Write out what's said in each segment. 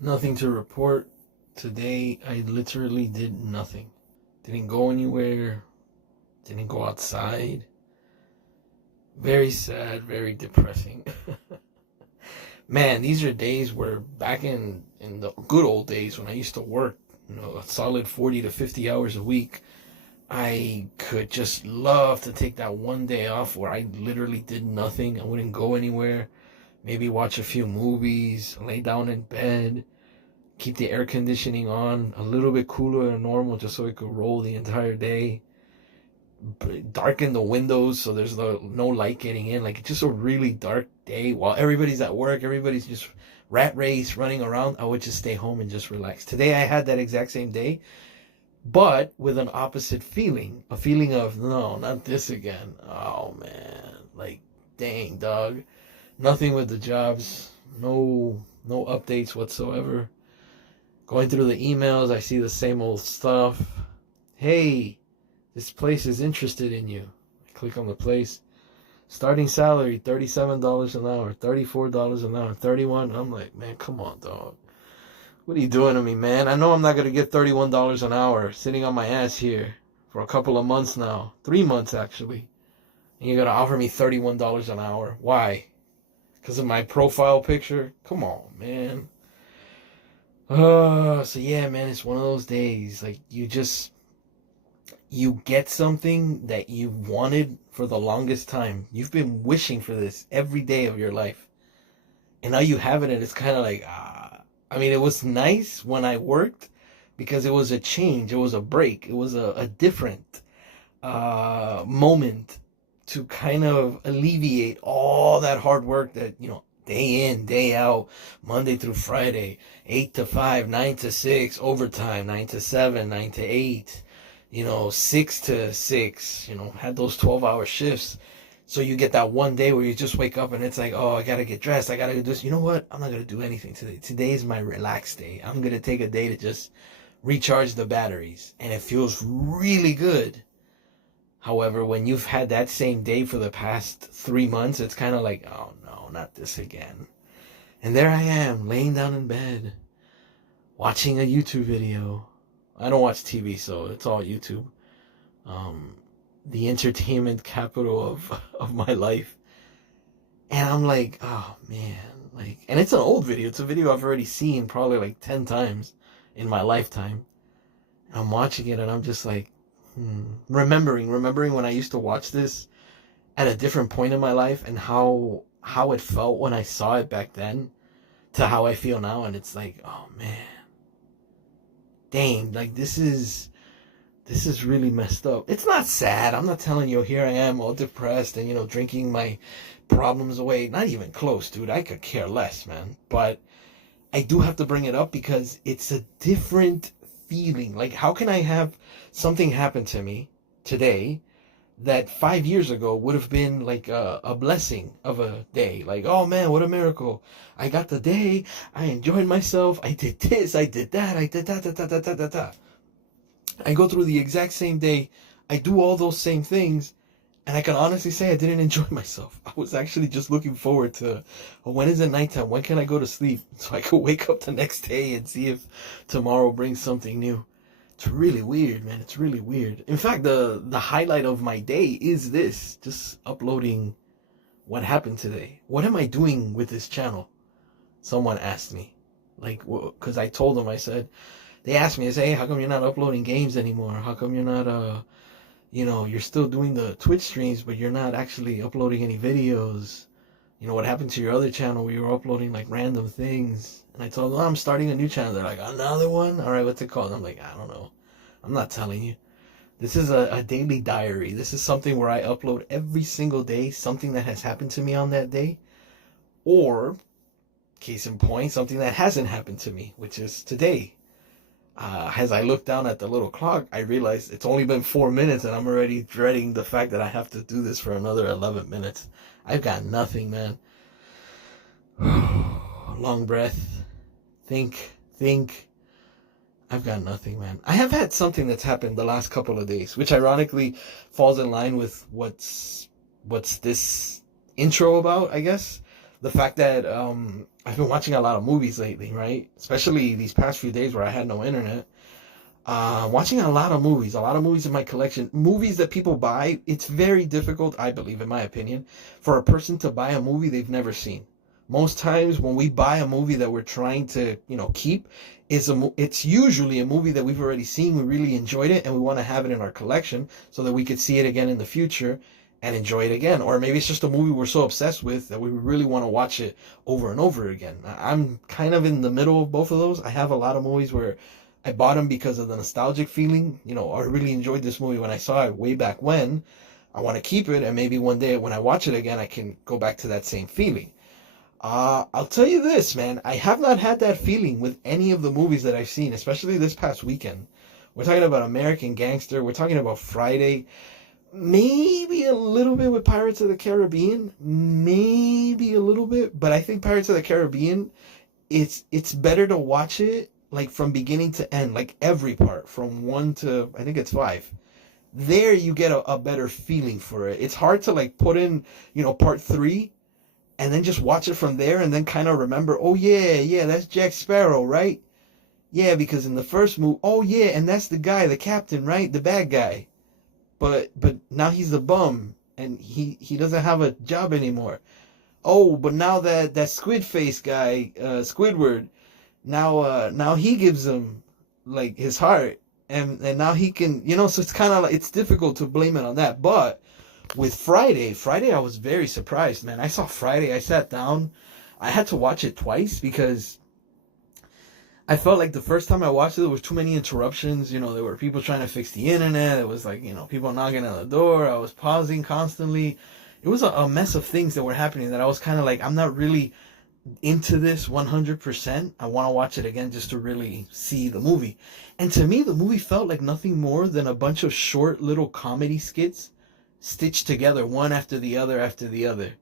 Nothing to report. Today, I literally did nothing. Didn't go anywhere. Didn't go outside. Very sad, very depressing. Man, these are days where back in the good old days when I used to work, a solid 40 to 50 hours a week, I could just love to take that one day off where I literally did nothing. I wouldn't go anywhere. Maybe watch a few movies, lay down in bed, keep the air conditioning on a little bit cooler than normal just so it could roll the entire day. Darken the windows so there's no light getting in. Like, it's just a really dark day while everybody's at work, everybody's just rat race running around. I would just stay home and just relax. Today I had that exact same day, but with an opposite feeling. A feeling of, no, not this again. Oh man, like, dang, dog. Nothing with the jobs. No updates whatsoever. Going through the emails, I see the same old stuff. Hey, this place is interested in you. I click on the place. Starting salary, $37 an hour, $34 an hour, 31. I'm like, man, come on, dog. What are you doing to me, man? I know I'm not going to get $31 an hour sitting on my ass here for a couple of months now. 3 months, actually. And you're going to offer me $31 an hour. Why? Because of my profile picture? Come on, man. So yeah, man, it's one of those days. Like, you get something that you wanted for the longest time. You've been wishing for this every day of your life. And now you have it, and it's kind of like, I mean, it was nice when I worked because it was a change. It was a break. It was a different moment to kind of alleviate all that hard work that, day in, day out, Monday through Friday, 8 to 5, 9 to 6, overtime, 9 to 7, 9 to 8, 6 to 6, had those 12-hour shifts. So you get that one day where you just wake up and it's like, oh, I got to get dressed. I got to do this. You know what? I'm not going to do anything today. Today is my relaxed day. I'm going to take a day to just recharge the batteries. And it feels really good. However, when you've had that same day for the past 3 months, it's kind of like, oh no, not this again. And there I am, laying down in bed, watching a YouTube video. I don't watch TV, so it's all YouTube. The entertainment capital of my life. And I'm like, oh man, and it's an old video. It's a video I've already seen probably like 10 times in my lifetime. And I'm watching it and I'm just like, remembering when I used to watch this at a different point in my life and how it felt when I saw it back then to how I feel now. And it's like, oh man, dang, like this is really messed up. It's not sad. I'm not telling you, here I am all depressed and, drinking my problems away. Not even close, dude. I could care less, man. But I do have to bring it up because it's a different feeling. Like, how can I have something happen to me today that 5 years ago would have been like a blessing of a day? Like, oh man, what a miracle. I got the day. I enjoyed myself. I did this. I did that. I did that. I go through the exact same day. I do all those same things. And I can honestly say I didn't enjoy myself. I was actually just looking forward to, when is it nighttime? When can I go to sleep? So I could wake up the next day and see if tomorrow brings something new. It's really weird, man. It's really weird. In fact, the highlight of my day is this. Just uploading what happened today. What am I doing with this channel? Someone asked me. Like, because I told them, they asked me, they say, hey, how come you're not uploading games anymore? How come you're not, you're still doing the Twitch streams, but you're not actually uploading any videos? What happened to your other channel where you were uploading like random things? And I told them, I'm starting a new channel. They're like, another one? All right, what's it called? I'm like, I don't know. I'm not telling you. This is a daily diary. This is something where I upload every single day something that has happened to me on that day. Or, case in point, something that hasn't happened to me, which is today. As I look down at the little clock, I realize it's only been 4 minutes and I'm already dreading the fact that I have to do this for another 11 minutes. I've got nothing, man. Long breath. Think. I've got nothing, man. I have had something that's happened the last couple of days, which ironically falls in line with what's this intro about, I guess. the fact that I've been watching a lot of movies lately, right? Especially these past few days where I had no internet. Watching a lot of movies in my collection, movies that people buy. It's very difficult, I believe, in my opinion, for a person to buy a movie they've never seen. Most times when we buy a movie that we're trying to, keep, it's usually a movie that we've already seen, we really enjoyed it, and we want to have it in our collection so that we could see it again in the future and enjoy it again. Or maybe it's just a movie we're so obsessed with that we really want to watch it over and over again. I'm kind of in the middle of both of those. I have a lot of movies where I bought them because of the nostalgic feeling. I really enjoyed this movie when I saw it way back when. I want to keep it, and maybe one day when I watch it again, I can go back to that same feeling. I'll tell you this, man. I have not had that feeling with any of the movies that I've seen, especially this past weekend. We're talking about American Gangster. We're talking about Friday. Maybe a little bit with Pirates of the Caribbean. Maybe a little bit. But I think Pirates of the Caribbean, it's better to watch it like from beginning to end, like every part, from 1 to, I think it's 5. There you get a better feeling for it. It's hard to like put in, part 3 and then just watch it from there and then kind of remember, oh yeah, that's Jack Sparrow, right? Yeah, because in the first movie, oh yeah, and that's the guy, the captain, right? The bad guy. But now he's the bum and he doesn't have a job anymore. Oh, but now that squid face guy, Squidward, now he gives him like his heart, and now he can, so it's kind of like, it's difficult to blame it on that. But with Friday I was very surprised, man. I saw Friday, I sat down, I had to watch it twice because I felt like the first time I watched it, there was too many interruptions. There were people trying to fix the internet. It was like, people knocking on the door. I was pausing constantly. It was a mess of things that were happening that I was kind of like, I'm not really into this 100%. I want to watch it again just to really see the movie. And to me, the movie felt like nothing more than a bunch of short little comedy skits stitched together, one after the other after the other.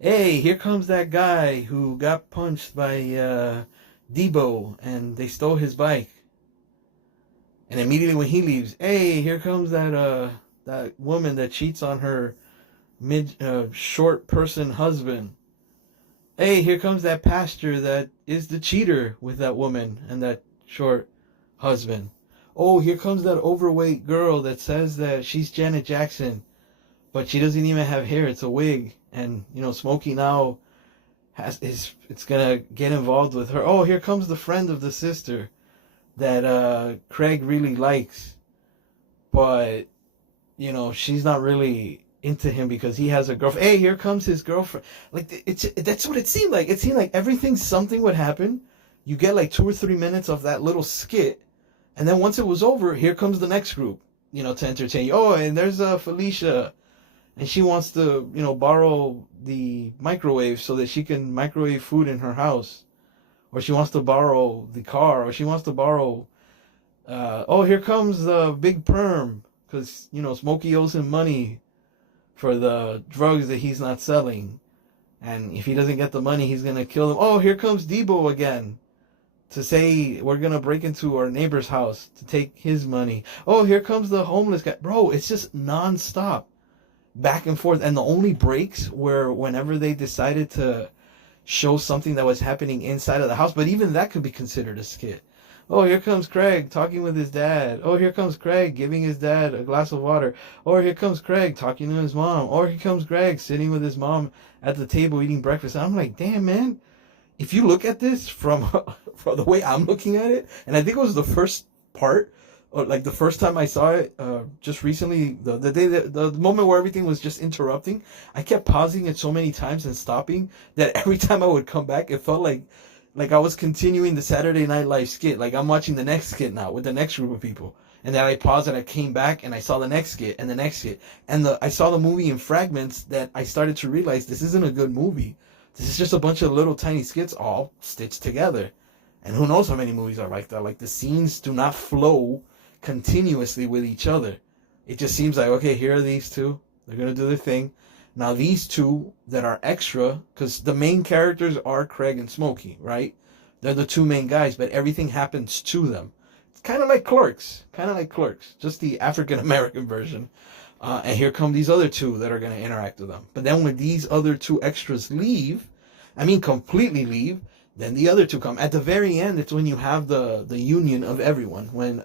Hey, here comes that guy who got punched by Debo and they stole his bike. And immediately when he leaves, hey, here comes that woman that cheats on her short person husband. Hey, here comes that pastor that is the cheater with that woman and that short husband. Oh, here comes that overweight girl that says that she's Janet Jackson, but she doesn't even have hair, it's a wig. And, Smokey now it's gonna get involved with her. Oh, here comes the friend of the sister that Craig really likes, but she's not really into him because he has a girlfriend. Hey, here comes his girlfriend. Like that's what it seemed like. It seemed like something would happen. You get like 2 or 3 minutes of that little skit, and then once it was over, here comes the next group, to entertain you. Oh, and there's Felicia, and she wants to, borrow the microwave so that she can microwave food in her house, or she wants to borrow the car, or she wants to borrow. Oh, here comes the big perm because Smokey owes him money for the drugs that he's not selling. And if he doesn't get the money, he's going to kill him. Oh, here comes Debo again to say we're going to break into our neighbor's house to take his money. Oh, here comes the homeless guy. Bro, it's just nonstop. Back and forth. And the only breaks were whenever they decided to show something that was happening inside of the house. But even that could be considered a skit. Oh, here comes Craig talking with his dad. Oh, here comes Craig giving his dad a glass of water. Or here comes Craig talking to his mom. Or here comes Craig sitting with his mom at the table eating breakfast. And I'm like, damn, man. If you look at this from the way I'm looking at it, and I think it was the first part, or like the first time I saw it, just recently, the day the moment where everything was just interrupting, I kept pausing it so many times and stopping that every time I would come back, it felt like I was continuing the Saturday Night Live skit. Like I'm watching the next skit now with the next group of people. And then I paused and I came back and I saw the next skit and the next skit. And I saw the movie in fragments that I started to realize this isn't a good movie. This is just a bunch of little tiny skits all stitched together. And who knows how many movies are like that. Like the scenes do not flow continuously with each other. It just seems like, okay, here are these two. They're going to do their thing. Now these two that are extra, because the main characters are Craig and Smokey, right? They're the two main guys, but everything happens to them. It's kind of like Clerks, just the African-American version. And here come these other two that are going to interact with them. But then when these other two extras leave, I mean, completely leave. Then the other two come. At the very end, it's when you have the union of everyone. When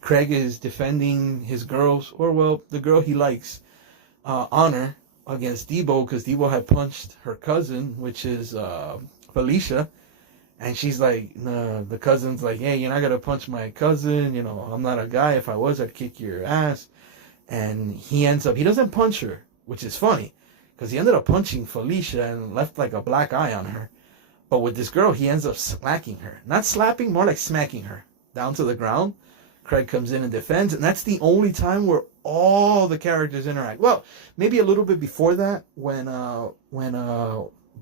Craig is defending his girls, or well, the girl he likes, Honor, against Debo, because Debo had punched her cousin, which is Felicia. And she's like, the cousin's like, hey, you're not going to punch my cousin. You know, I'm not a guy. If I was, I'd kick your ass. And he doesn't punch her, which is funny. Because he ended up punching Felicia and left like a black eye on her. But with this girl, he ends up smacking her. Not slapping, more like smacking her down to the ground. Craig comes in and defends. And that's the only time where all the characters interact. Well, maybe a little bit before that when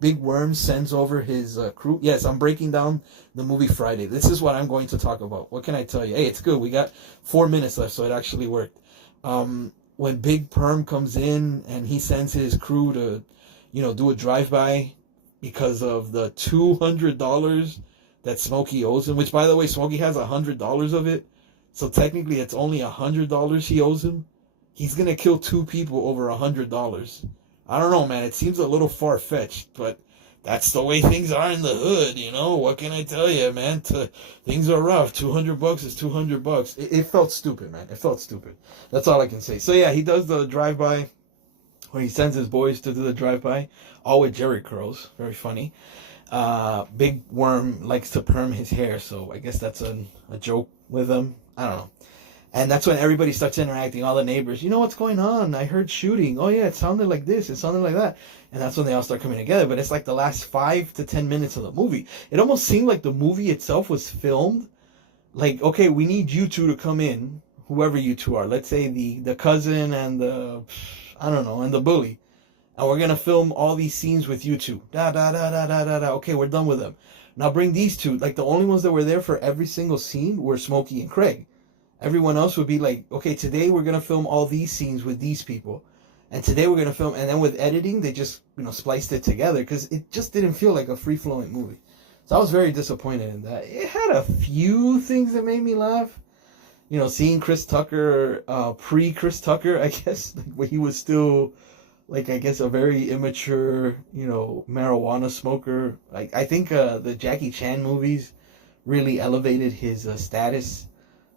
Big Worm sends over his crew. Yes, I'm breaking down the movie Friday. This is what I'm going to talk about. What can I tell you? Hey, it's good. We got 4 minutes left, so it actually worked. When Big Perm comes in and he sends his crew to, do a drive-by because of the $200 that Smokey owes him, which, by the way, Smokey has $100 of it. So technically, it's only $100 he owes him. He's going to kill 2 people over $100. I don't know, man. It seems a little far-fetched, but that's the way things are in the hood, What can I tell you, man? Things are rough. $200 is $200. It felt stupid, man. It felt stupid. That's all I can say. So, yeah, he does the drive-by, or he sends his boys to do the drive-by, all with Jerry curls. Very funny. Big Worm likes to perm his hair, so I guess that's a joke with him. I don't know. And that's when everybody starts interacting, all the neighbors. You know what's going on? I heard shooting. Oh, yeah, it sounded like this. It sounded like that. And that's when they all start coming together. But it's like the last 5 to 10 minutes of the movie. It almost seemed like the movie itself was filmed. Like, okay, we need you two to come in, whoever you two are. Let's say the cousin and and the bully. And we're going to film all these scenes with you two. Da. Okay, we're done with them. Now bring these two. Like, the only ones that were there for every single scene were Smokey and Craig. Everyone else would be like, okay, today we're going to film all these scenes with these people. And today we're going to film, and then with editing, they just, spliced it together because it just didn't feel like a free-flowing movie. So I was very disappointed in that. It had a few things that made me laugh. Seeing Chris Tucker, pre-Chris Tucker, I guess, like when he was still, like, I guess, a very immature, marijuana smoker. Like, I think the Jackie Chan movies really elevated his status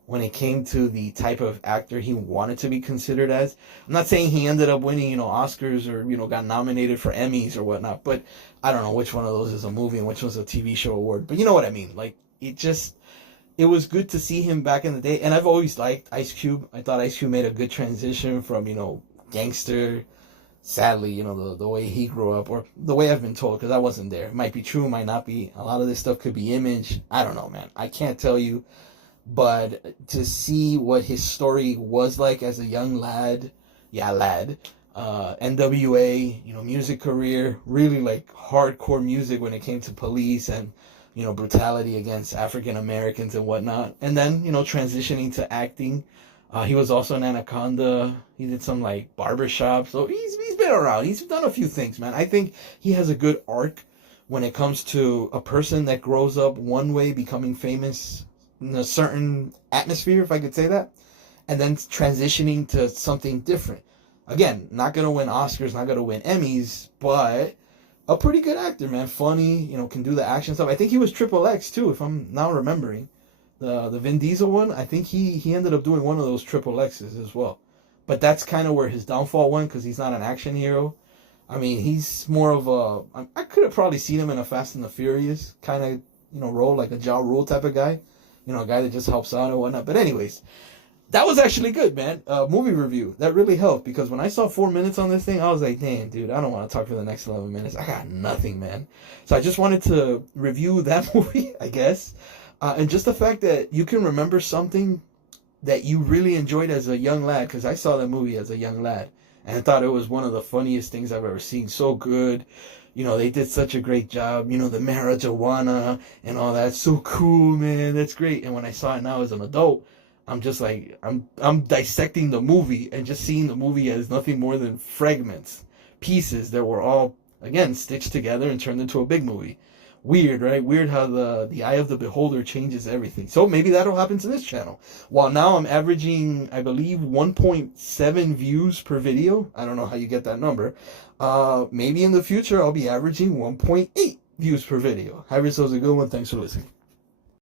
when it came to the type of actor he wanted to be considered as. I'm not saying he ended up winning, Oscars or, got nominated for Emmys or whatnot, but I don't know which one of those is a movie and which one's a TV show award. But you know what I mean? Like, it was good to see him back in the day. And I've always liked Ice Cube. I thought Ice Cube made a good transition from, gangster, sadly, the way he grew up, or the way I've been told, because I wasn't there. It might be true, might not be. A lot of this stuff could be image. I don't know, man. I can't tell you. But to see what his story was like as a young lad, NWA, music career, really like hardcore music when it came to police and, brutality against African Americans and whatnot. And then, transitioning to acting. He was also in Anaconda. He did some like barbershop. So he's been around. He's done a few things, man. I think he has a good arc when it comes to a person that grows up one way, becoming famous in a certain atmosphere, if I could say that, and then transitioning to something different. Again, not going to win Oscars, not going to win Emmys, but a pretty good actor, man. Funny, can do the action stuff. I think he was Triple X, too, if I'm now remembering. The Vin Diesel one, I think he ended up doing one of those Triple X's as well. But that's kind of where his downfall went, because he's not an action hero. I mean, he's more of I could have probably seen him in a Fast and the Furious kind of, role, like a Ja Rule type of guy. A guy that just helps out and whatnot. But anyways, that was actually good, man. Movie review. That really helped, because when I saw 4 minutes on this thing, I was like, damn, dude, I don't want to talk for the next 11 minutes. I got nothing, man. So I just wanted to review that movie, I guess. And just the fact that you can remember something that you really enjoyed as a young lad, because I saw that movie as a young lad, and I thought it was one of the funniest things I've ever seen. So good. They did such a great job. The marijuana and all that. So cool, man. That's great. And when I saw it now as an adult, I'm just like, I'm dissecting the movie and just seeing the movie as nothing more than fragments, pieces that were all, again, stitched together and turned into a big movie. Weird, right? Weird how the eye of the beholder changes everything. So maybe that'll happen to this channel. While now I'm averaging, I believe, 1.7 views per video. I don't know how you get that number. Maybe in the future I'll be averaging 1.8 views per video. Have yourselves a good one. Thanks for listening.